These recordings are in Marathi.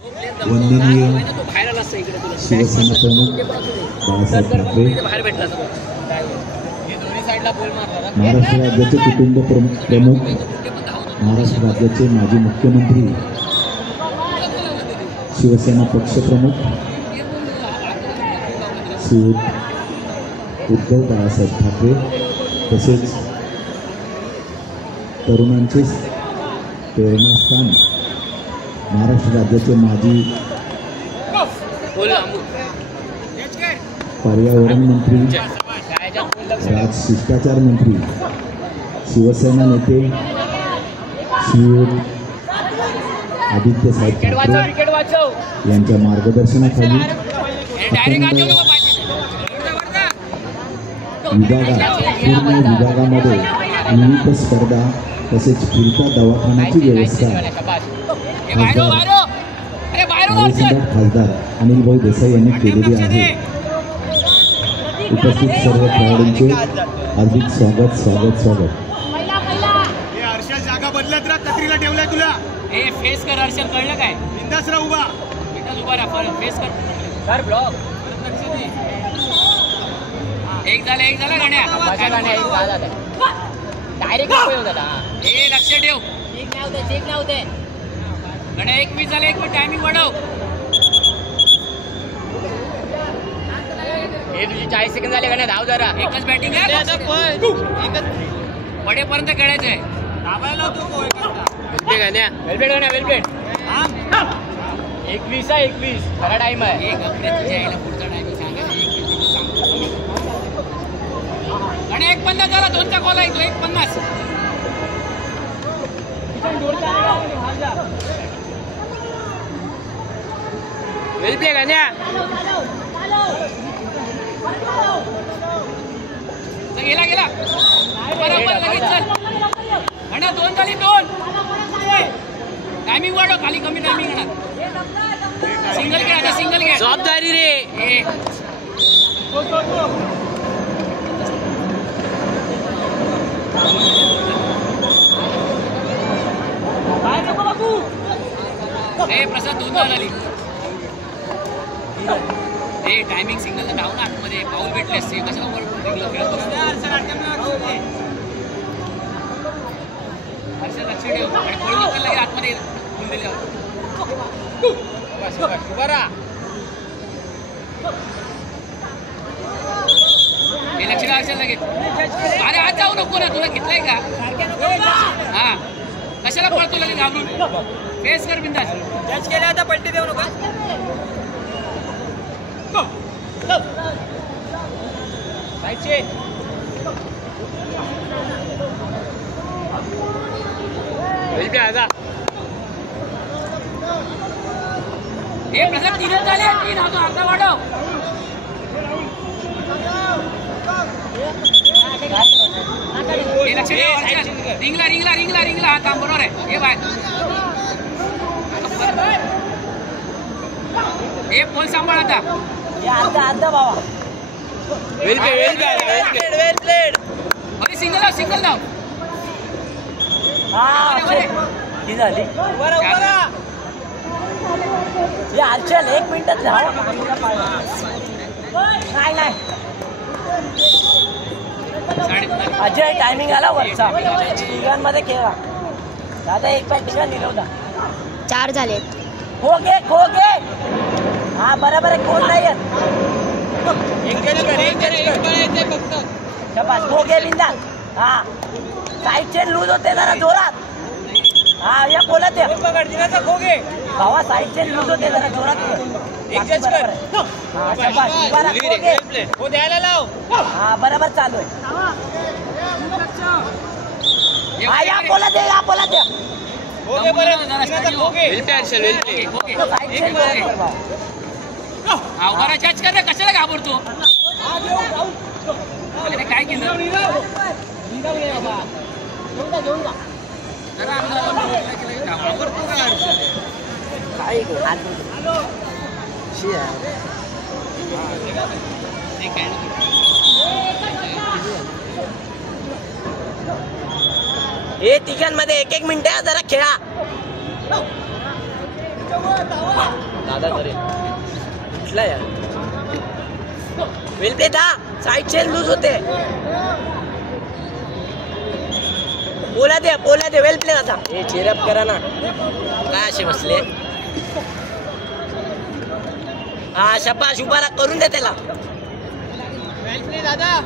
वंदनीय शिवसेना प्रमुख बाळासाहेब ठाकरे, महाराष्ट्र राज्याचे कुटुंब प्रमुख, महाराष्ट्र राज्याचे माजी मुख्यमंत्री, शिवसेना पक्षप्रमुख श्री उद्धव बाळासाहेब ठाकरे, तसेच तरुणांचे प्रेरणास्थान महाराष्ट्र राज्याचे माजी पर्यावरण मंत्री, शिष्टाचार मंत्री, शिवसेना नेते श्री आदित्य साहेब ठाकरे यांच्या मार्गदर्शनाखाली विभागामध्ये विविध स्पर्धा तसेच फिरत्या दवाखान्याची व्यवस्था खासदार अनिल भाऊ देसाई यांनी केलेली आहे. उपस्थित सर्व खेळाडूंचे हार्दिक स्वागत स्वागत स्वागत. जागा बदलत राहा, कत्रीला ठेवलाय तुला. फेस कर हर्षल, कळलं काय? बिंदास राहा, उभा उभा राहा, फेस कर सर. ब्लॉक एक झालं गाण्या डायरेक्ट लक्ष ठेव. ठीक नव्हते गण्या. 21 झाले, 1 मिनिट टायमिंग वाढव. हे तुझे 40 सेकंद झाले गण्या, धाव जरा. एकच बॅटिंग आहे, वडेपर्यंत खेळायचंय. गण्या वेलप्लेट गण्या, वेलप्लेट. 21 आहे, 21 खरा टाइम आहे. पुढचा टाइम गण्या. 1:50 झाला, 2चा कॉल आहे तो. 1:50 वेलप्ले गण्या. गेला बरोबर लगेच चल गण्या. 2 झाली, 2 टायमिंग वाढव. खाली कमी टायमिंग येणार. सिंगल घ्या, सिंगल घ्या. जबाबदारी रे. प्रसाद 2 झाली. टायमिंग सिग्नल धाव ना आतमध्ये. पाऊल भेटले असते कशाला वर खेळत लक्ष ठेव. आणि पळू नको लगे आतमध्ये हे लक्ष ठेव लगेच. अरे आज जाऊ नको ना, तुला घेतलंय का? हा कशाला पळतो लगे घाबरून? फेस कर बिंदास. टच केला आता पलटी देऊ नका. साईडचे हे प्रसाद 3 झाले. 3 होतो, अर्धा वाढव. लक्ष ठेव. रिंगला हा काम बरोबर आहे. हे बाय हे पोल सांभाळ आता. अर्धा बाबा. अरे सिंगल धाव. झाली हर्षल 1 मिनिटात धाव. नाही अजय टायमिंग आला वरचा. तिघांमध्ये खेळा दादा. 1 बॅटिंग निरवला. 4 झाले. खो घे. हा बरोबर आहे. कोण नाही येत. खो घे बिंदा. हा साईड चेन लूज होते जरा जोरात. हा या बोलत खो घे भावा. साईड चेन लूज होते जरा जोरात. हा बरोबर चालू आहे. हा या बोलत आहे. जज कर. कशाला घाबरतो? काय केलं? हे तिघांमध्ये 1-1 मिनिट जरा खेळा. दादा करे कुठला यार वेल प्ले दा साइड चेन लूज होते पोला दे वेल प्ले आता हे चेअरअप करा ना काय असे बसले हा शबाश उभारा करून दे त्याला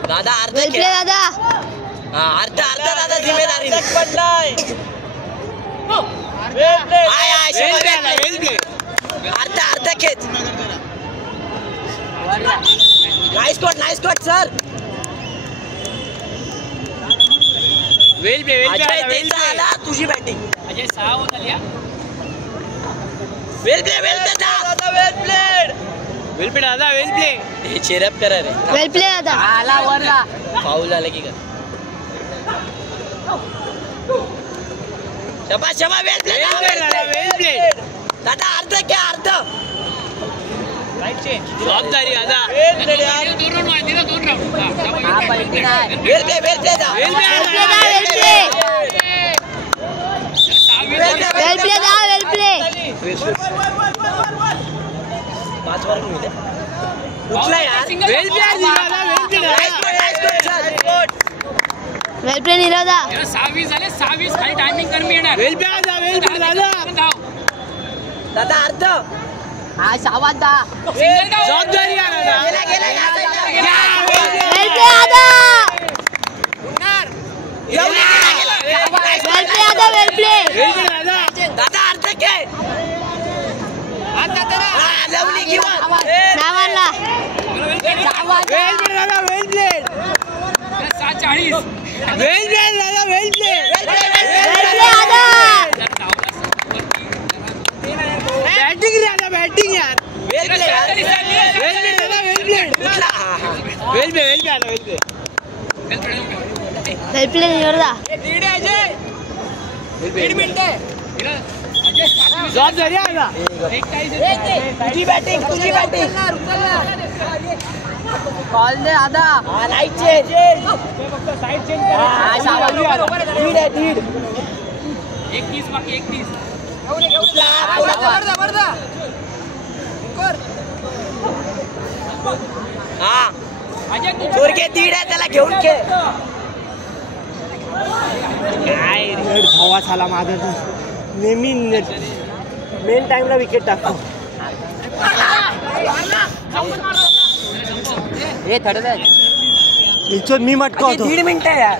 दादा अर्धा खेळ दादा हा अर्धा दादा जिम्मेदारी पडलाय अर्धा खेच नाइस शॉट सर वेल प्ले आला तुझी बॅटिंग अजय 6 होत आली वेल प्ले दादा हे चेअरअप करा रे वेल प्ले दादा आला वरला फाऊल झालं की का शबा वेल प्ले दादा अर्ध जबाबदारी दादा दोन राऊंड वेल प्ले दा पाच वर मिळते कुठला यार वेल प्ले निरादा 6-20 झाले 6-20 खाली टायमिंग कमी येणार दादा अर्ध हा सावाद दा जबाबदारी दादा अर्ध के लवली किंवा नावाला 7-40 बॅटिंग यार वेल प्ले निरादा जबाबदारी तुझी बॅटिंग कॉल दे दादा लाईट चेंज दीड 31 बाकी 31 हा चोरके दीड आहे त्याला घेऊन खेळ काय धावा झाला माझा नेहमी मेन टाइमला विकेट टाकतो हे थर्ड मी मटका होतो 1.5 मिनिटं यार